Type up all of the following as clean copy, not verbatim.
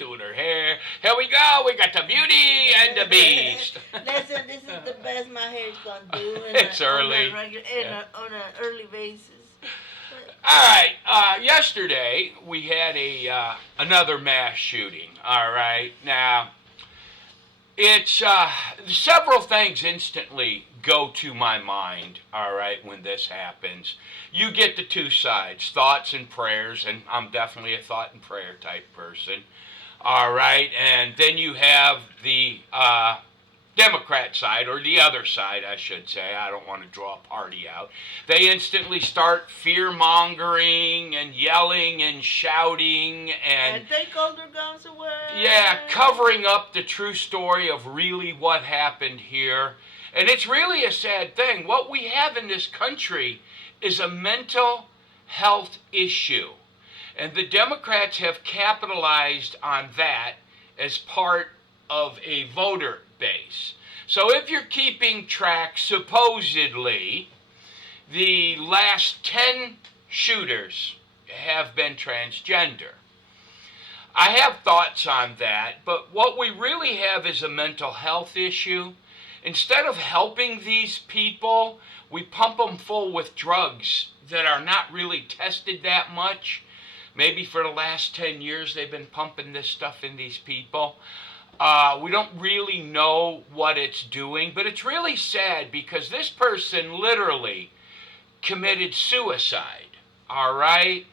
doing her hair. Here we go. We got the Beauty and the Beast. Listen, this is the best my hair's gonna do It's on a early. regular, Yeah. on an early basis. But All right. Yesterday we had a another mass shooting. All right. Now it's several things instantly go to my mind. All right, when this happens, you get the two sides, thoughts and prayers, and I'm definitely a thought and prayer type person. All right, and then you have the Democrat side, or the other side, I should say. I don't want to draw a party out. They instantly start fear mongering and yelling and shouting and and take all their guns away. yeah, covering up the true story of really what happened here. And it's really a sad thing. What we have in this country is a mental health issue. And the Democrats have capitalized on that as part of a voter base. So if you're keeping track, supposedly, the last 10 shooters have been transgender. I have thoughts on that, but what we really have is a mental health issue. Instead of helping these people, we pump them full with drugs that are not really tested that much. Maybe for the last 10 years they've been pumping this stuff in these people. We don't really know what it's doing, but it's really sad because this person literally committed suicide. All right?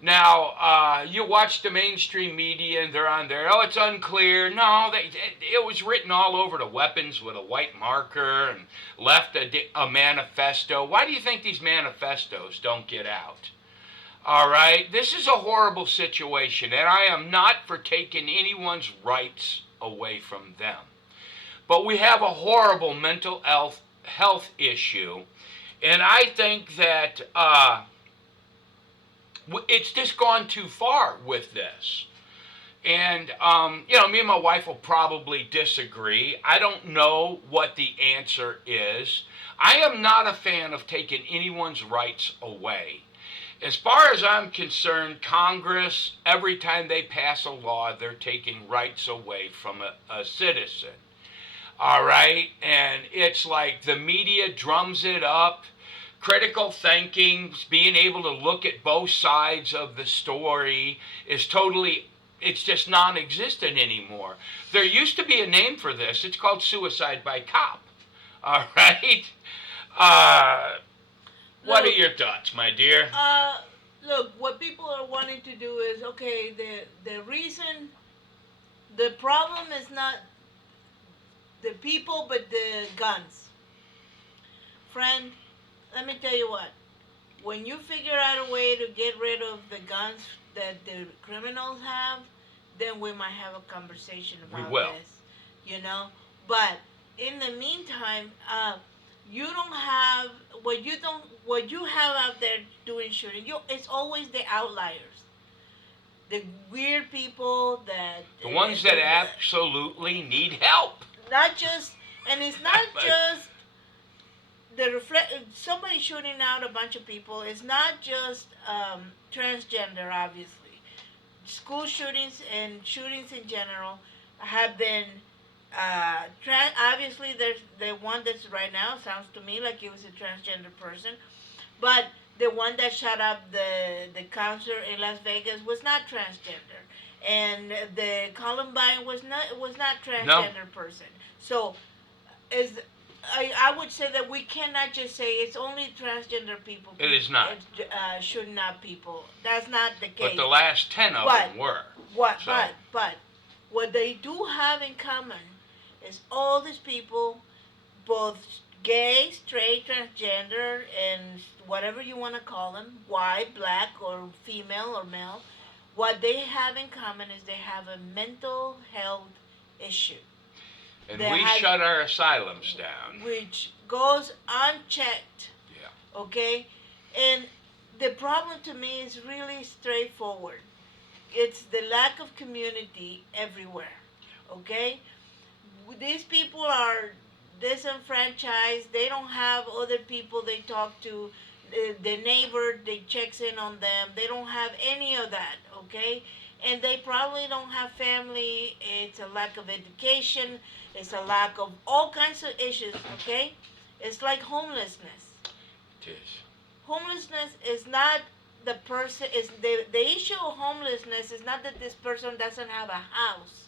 Now, you watch the mainstream media and they're on there, oh, it's unclear. No, it was written all over the weapons with a white marker and left a manifesto. Why do you think these manifestos don't get out? All right, this is a horrible situation, and I am not for taking anyone's rights away from them. But we have a horrible mental health issue, and I think that it's just gone too far with this. And, me and my wife will probably disagree. I don't know what the answer is. I am not a fan of taking anyone's rights away. As far as I'm concerned, Congress, every time they pass a law, they're taking rights away from a citizen. All right? And it's like the media drums it up. Critical thinking, being able to look at both sides of the story is totally, it's just non-existent anymore. There used to be a name for this. It's called suicide by cop. All right? What are Look, your thoughts, my dear? look, what people are wanting to do is, okay, the reason, the problem is not the people, but the guns. Friend, let me tell you what. When you figure out a way to get rid of the guns that the criminals have, then we might have a conversation We about will. this. You know? But in the meantime, you don't have what you have out there doing shooting. It's always the outliers, the weird people that The ones that absolutely need help. not just, and it's not But- just the reflect somebody shooting out a bunch of people. It's not just transgender, obviously. School shootings and shootings in general have been obviously there's the one that's right now sounds to me like it was a transgender person, but the one that shot up the concert in Las Vegas was not transgender, and the Columbine was not transgender person. So is I would say that we cannot just say it's only transgender people. It is not. Shooting out people. That's not the case. But the last 10 of But- them were. What? So- But what they do have in common is all these people, both gay, straight, transgender, and whatever you want to call them, white, black, or female or male. What they have in common is they have a mental health issue, And They we had- shut our asylums down. which goes unchecked. Yeah. Okay, and the problem to me is really straightforward. It's the lack of community everywhere. Okay, these people are disenfranchised. They don't have other people they talk to. The neighbor they checks in on them. They don't have any of that. Okay, and they probably don't have family. It's a lack of education. It's a lack of all kinds of issues. Okay, it's like homelessness. It is. Homelessness is not the person. Is the issue of homelessness is not that this person doesn't have a house.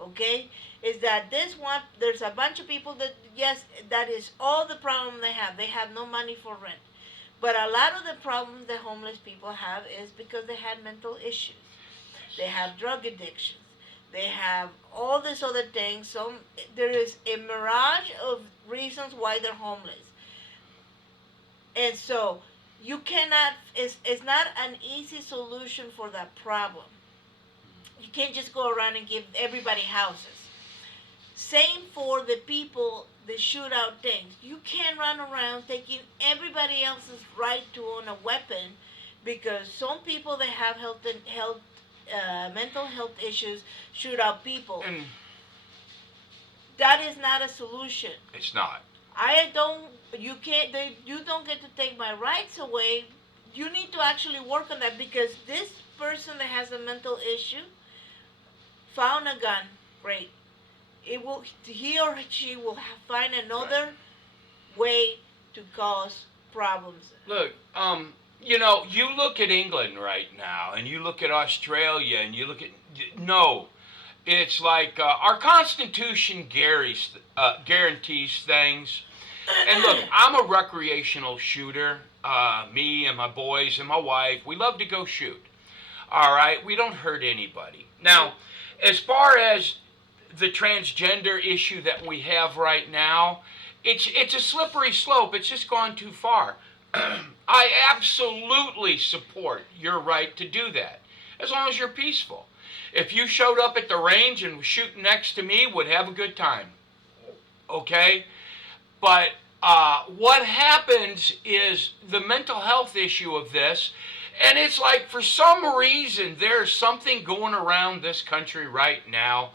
Okay, is that this one? There's a bunch of people that, yes, that is all the problem they have. They have no money for rent. But a lot of the problems that homeless people have is because they had mental issues. They have drug addictions. They have all these other things. So there is a mirage of reasons why they're homeless. And so you cannot, it's not an easy solution for that problem. You can't just go around and give everybody houses. Same for the people that shoot out things. You can't run around taking everybody else's right to own a weapon, because some people that have mental health issues shoot out people. And That is not a solution. it's not. I don't. You can't. You don't get to take my rights away. You need to actually work on that, because this person that has a mental issue found a gun. Great. It will. He or she will find another way to cause problems. Look, you look at England right now, and you look at Australia, and you look at no, it's like our Constitution guarantees things. And look, I'm a recreational shooter. Me and my boys and my wife, we love to go shoot. All right, we don't hurt anybody. Now, as far as the transgender issue that we have right now, it's a slippery slope. It's just gone too far. I absolutely support your right to do that, as long as you're peaceful. If you showed up at the range and was shooting next to me, would have a good time. Okay? But what happens is the mental health issue of this, and it's like for some reason there's something going around this country right now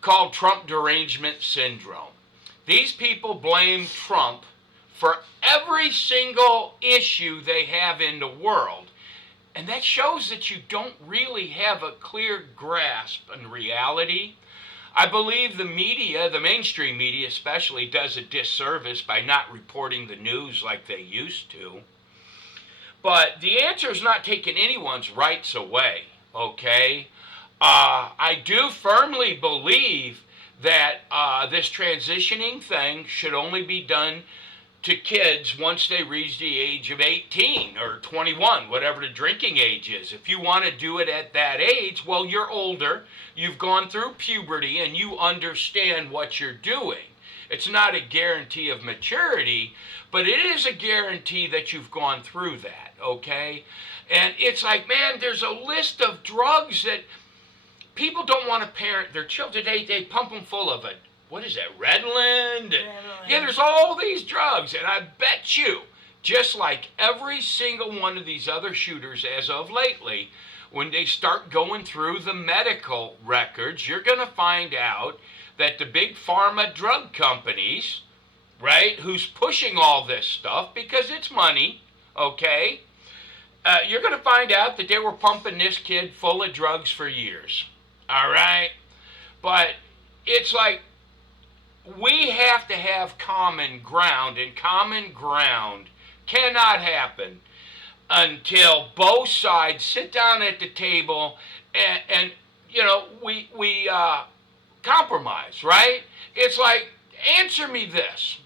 called Trump derangement syndrome. These people blame Trump for every single issue they have in the world. And that shows that you don't really have a clear grasp on reality. I believe the media, the mainstream media especially, does a disservice by not reporting the news like they used to. But the answer is not taking anyone's rights away, okay? I do firmly believe that this transitioning thing should only be done to kids once they reach the age of 18 or 21, whatever the drinking age is. If you want to do it at that age, well, you're older, you've gone through puberty, and you understand what you're doing. It's not a guarantee of maturity, but it is a guarantee that you've gone through that, okay? And it's like, man, there's a list of drugs that people don't want to parent their children. They pump them full of it. What is that, Redland? Yeah, there's all these drugs, and I bet you, just like every single one of these other shooters as of lately, when they start going through the medical records, you're going to find out that the big pharma drug companies, right, who's pushing all this stuff because it's money, okay, you're going to find out that they were pumping this kid full of drugs for years, all right? But it's like, we have to have common ground, and common ground cannot happen until both sides sit down at the table and we compromise, right? It's like, answer me this.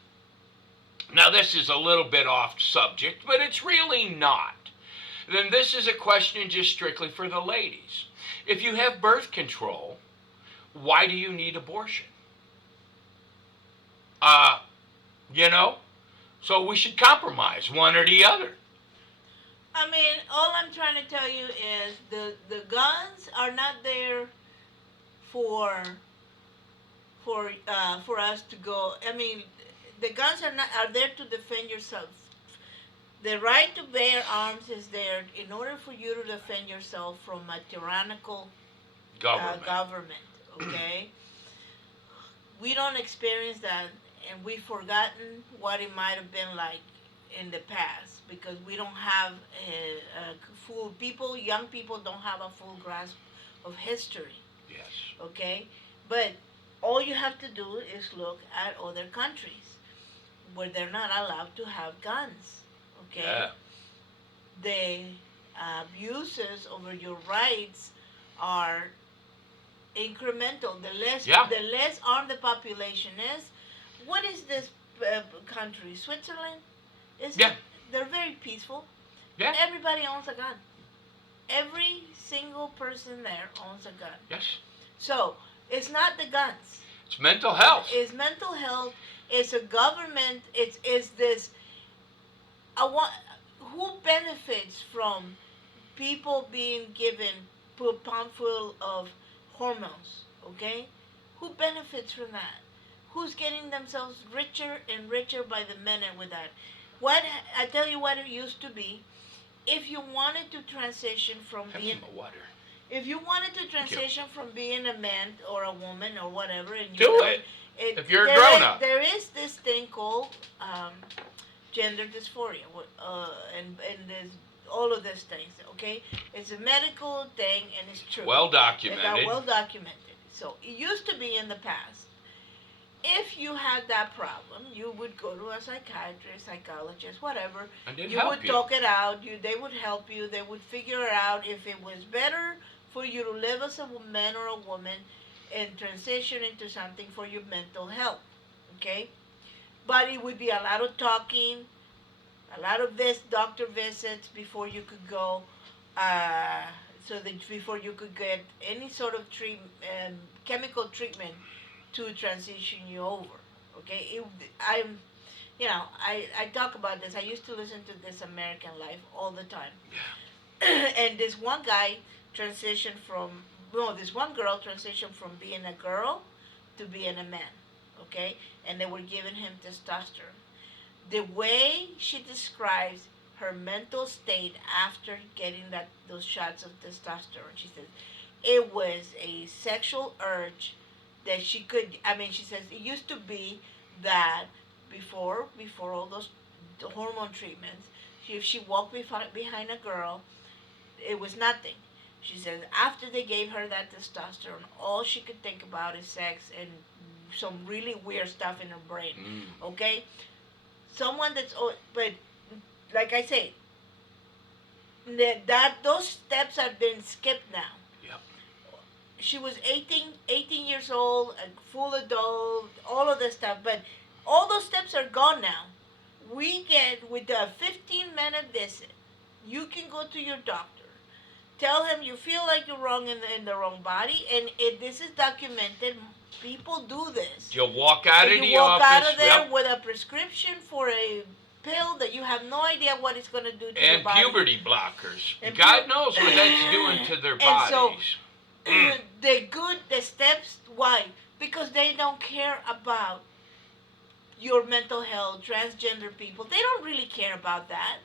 Now, this is a little bit off subject, but it's really not. Then this is a question just strictly for the ladies. If you have birth control, why do you need abortion? So we should compromise one or the other. I mean, all I'm trying to tell you is the guns are not there for us to go. I mean, the guns are there to defend yourself. The right to bear arms is there in order for you to defend yourself from a tyrannical government. Okay, we don't experience that, and we've forgotten what it might have been like in the past, because we don't have a full young people don't have a full grasp of history. Yes. Okay, but all you have to do is look at other countries where they're not allowed to have guns. Okay, Yeah. the abuses over your rights are incremental. Yeah. The less armed the population is. What is this country? Switzerland? Is Yeah. it? They're very peaceful. Yeah. Everybody owns a gun. Every single person there owns a gun. Yes. So it's not the guns. It's mental health. It's mental health. It's a government. It's this. I want. Who benefits from people being given a poundful of hormones? Okay, who benefits from that? Who's getting themselves richer and richer by the minute with that? What I tell you what it used to be. If you wanted to transition from Have being some water. if you wanted to transition from being a man or a woman or whatever, and Do it. If you're a there grown-up. there is this thing called gender dysphoria, and there's all of these things. Okay, it's a medical thing, and it's true. Well It's got documented. well documented. So it used to be in the past. If you had that problem, you would go to a psychiatrist, psychologist, whatever. And they'd You help would you. talk it out. They would help you. They would figure out if it was better for you to live as a man or a woman and transition into something for your mental health. Okay, but it would be a lot of talking, a lot of doctor visits before you could go. So that before you could get any sort of chemical treatment to transition you over. Okay, I talk about this. I used to listen to This American Life all the time. And this one guy transitioned from, no, this one girl transitioned from being a girl to being a man. Okay, and they were giving him testosterone. The way she describes her mental state after getting those shots of testosterone, she says it was a sexual urge that she could. I mean, she says it used to be that before all those hormone treatments, if she walked behind a girl, it was nothing. She says after they gave her that testosterone, all she could think about is sex and some really weird stuff in her brain. Okay, someone but like I say, those steps have been skipped now. Yep. She was 18 years old, a full adult, all of this stuff, but all those steps are gone now. We get, with a 15-minute visit, you can go to your doctor, tell him you feel like you're wrong in the wrong body, and this is documented. People do this. You'll walk out of the office. You walk out of there with a prescription for a pill that you have no idea what it's going to do to your body. And puberty blockers. And God knows what that's doing to their bodies. So, the steps, why? Because they don't care about your mental health, transgender people. They don't really care about that.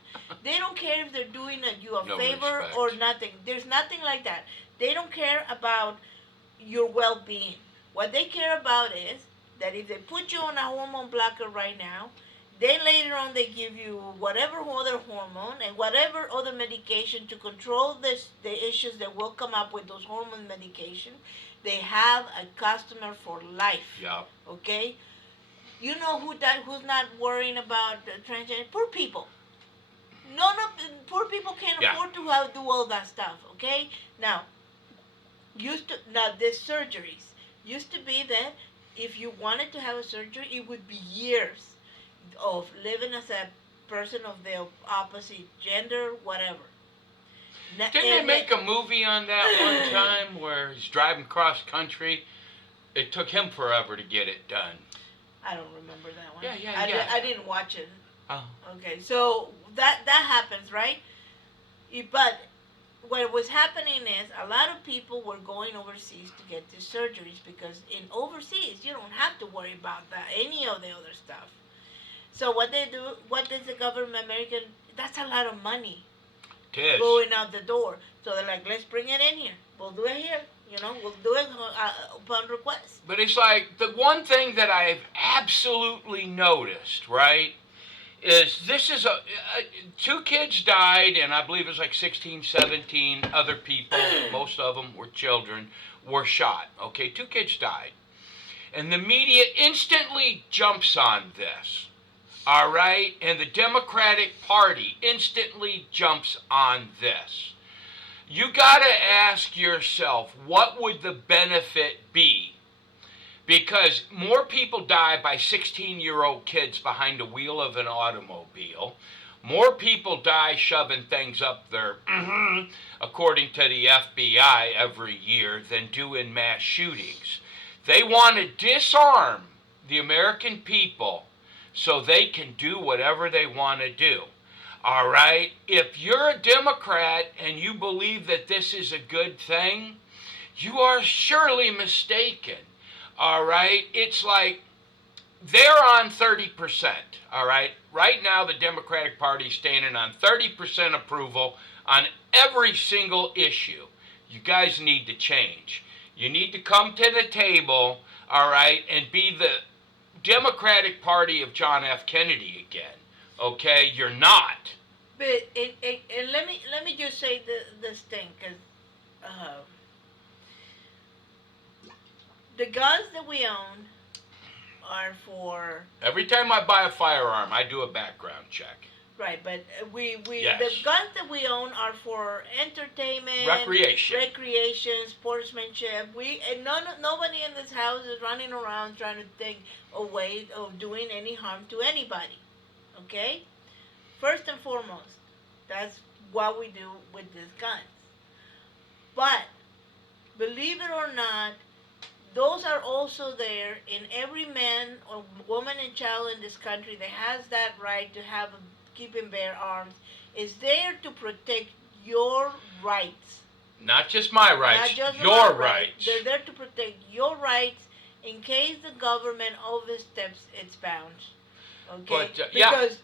They don't care if they're doing you a favor respect. or nothing. There's nothing like that. They don't care about your well-being. What they care about is that if they put you on a hormone blocker right now, then later on they give you whatever other hormone and whatever other medication to control the issues that will come up with those hormone medication. They have a customer for life. Yeah. Okay? You know who's not worrying about transgender? Poor people. Poor people can't afford to do all that stuff. Okay? Now, there's surgeries. Used to be that if you wanted to have a surgery, it would be years of living as a person of the opposite gender, whatever. Didn't they make a movie on that one time where he's driving cross country? It took him forever to get it done. I don't remember that one. Yeah. I didn't watch it. Oh. Okay, so that happens, right? But what was happening is a lot of people were going overseas to get these surgeries because in overseas you don't have to worry about any of the other stuff. So what does the government American? That's a lot of money going out the door. So they're like, let's bring it in here. We'll do it here. We'll do it upon request. But it's like the one thing that I've absolutely noticed, right, is this is two kids died, and I believe it was like 16, 17 other people, most of them were children, were shot. Okay, two kids died. And the media instantly jumps on this. All right? And the Democratic Party instantly jumps on this. You got to ask yourself, what would the benefit be? Because more people die by 16-year-old kids behind the wheel of an automobile. More people die shoving things up their according to the FBI every year than do in mass shootings. They want to disarm the American people so they can do whatever they want to do. All right? If you're a Democrat and you believe that this is a good thing, you are surely mistaken. All right? It's like they're on 30%. All right? Right now, the Democratic Party is standing on 30% approval on every single issue. You guys need to change. You need to come to the table, all right, and be the Democratic Party of John F. Kennedy again. Okay? You're not. But and let me just say this thing, because the guns that we own are for Every time I buy a firearm, I do a background check. right, but we Yes. the guns that we own are for entertainment, recreation, sportsmanship. Nobody in this house is running around trying to think a way of doing any harm to anybody. Okay, first and foremost, that's what we do with these guns. But believe it or not, those are also there in every man or woman and child in this country that has that right to have keep and bear arms is there to protect your rights. Not just my rights, Not just your my rights. They're there to protect your rights in case the government oversteps its bounds. Okay? But, yeah. Because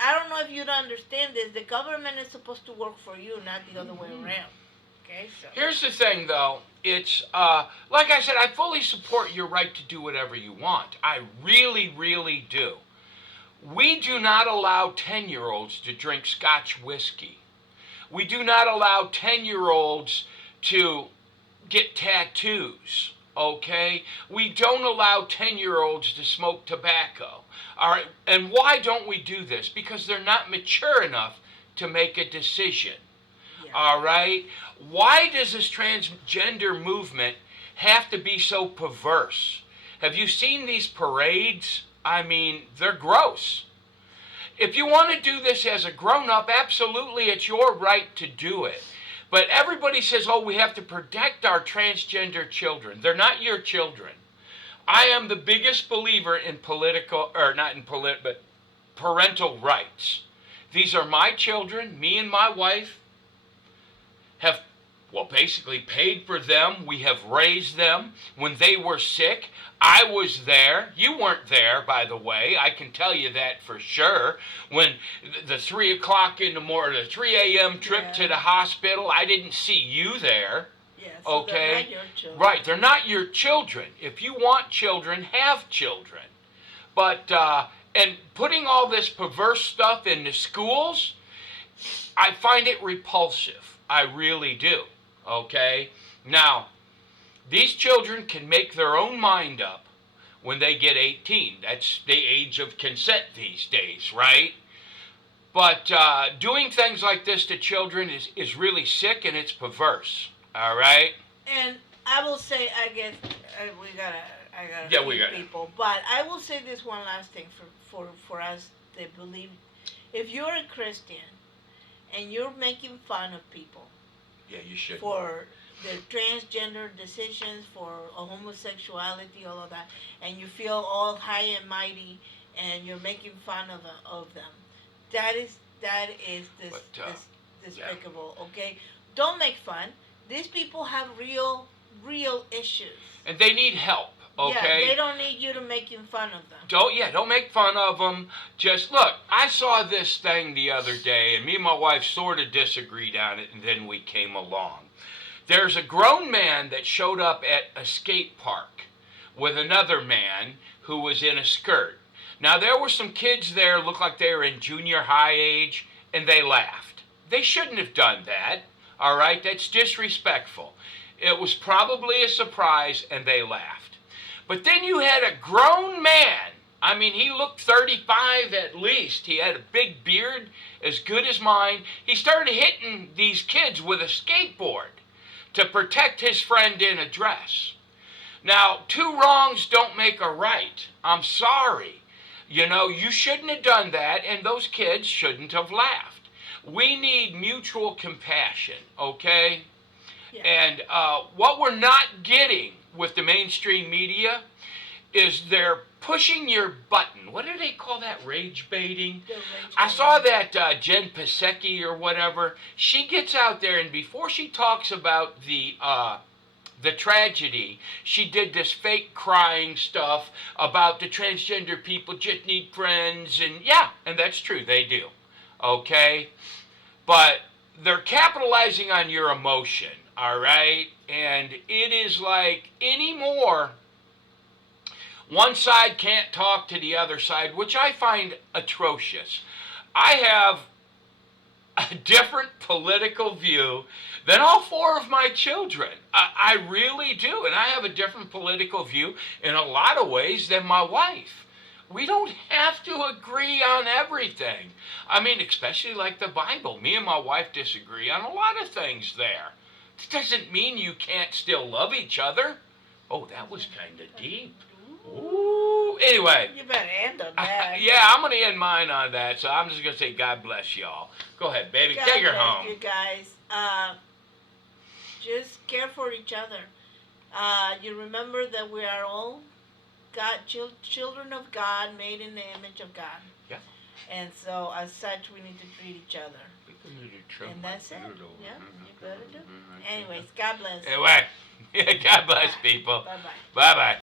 I don't know if you'd understand this, the government is supposed to work for you, not the other way around. Okay, so Here's the thing, though. It's, like I said, I fully support your right to do whatever you want. I really, really do. We do not allow 10-year-olds to drink Scotch whiskey. We do not allow 10-year-olds to get tattoos, okay? We don't allow 10-year-olds to smoke tobacco. All right, and why don't we do this? Because they're not mature enough to make a decision. yeah. All right? Why does this transgender movement have to be so perverse? Have you seen these parades? I mean, they're gross. If you want to do this as a grown-up, absolutely, it's your right to do it. But everybody says, oh, we have to protect our transgender children. They're not your children. I am the biggest believer in but parental rights. These are my children. Me and my wife have, basically paid for them. We have raised them. When they were sick, I was there. You weren't there, by the way. I can tell you that for sure. When the 3 o'clock in the morning, the 3 a.m. trip to the hospital, I didn't see you there. Yeah, so okay? they're not your children. Right, they're not your children. If you want children, have children. But, and putting all this perverse stuff in the schools, I find it repulsive. I really do. Okay? Now, these children can make their own mind up when they get 18. That's the age of consent these days, right? But doing things like this to children is really sick and it's perverse. All right? And I will say, I guess, I gotta Yeah, feed we gotta. people. But I will say this one last thing for us that believe. If you're a Christian and you're making fun of people Yeah, you should. for their transgender decisions, for homosexuality, all of that, and you feel all high and mighty, and you're making fun of them, that is despicable. Okay, don't make fun. These people have real issues. And they need help, okay? Yeah, they don't need you to making fun of them. Don't make fun of them. Just look, I saw this thing the other day, and me and my wife sort of disagreed on it, and then we came along. There's a grown man that showed up at a skate park with another man who was in a skirt. Now, there were some kids there, looked like they were in junior high age, and they laughed. They shouldn't have done that, all right? That's disrespectful. It was probably a surprise, and they laughed. But then you had a grown man. I mean, he looked 35 at least. He had a big beard, as good as mine. He started hitting these kids with a skateboard to protect his friend in a dress. Now, two wrongs don't make a right. I'm sorry. You know, you shouldn't have done that, and those kids shouldn't have laughed. We need mutual compassion, okay? Yeah. And what we're not getting with the mainstream media is they're pushing your button. What do they call that? Rage baiting? I saw that Jen Psaki or whatever. She gets out there, and before she talks about the tragedy, she did this fake crying stuff about the transgender people just need friends, and yeah, and that's true, they do, okay? But they're capitalizing on your emotion, all right? And it is like anymore, one side can't talk to the other side, which I find atrocious. I have a different political view than all four of my children. I really do. And I have a different political view in a lot of ways than my wife. We don't have to agree on everything. I mean, especially like the Bible. Me and my wife disagree on a lot of things there. It doesn't mean you can't still love each other. Oh, that was kind of deep. Ooh. Anyway. You better end on that. Yeah, I'm going to end mine on that, so I'm just going to say God bless y'all. Go ahead, baby. God Take her bless home. you guys. Just care for each other. You remember that we are all children of God, made in the image of God. Yeah. And so, as such, we need to treat each other. And that's it. Yeah, you better do. Anyways, God bless. Anyway, God bless people. Bye-bye. Bye-bye.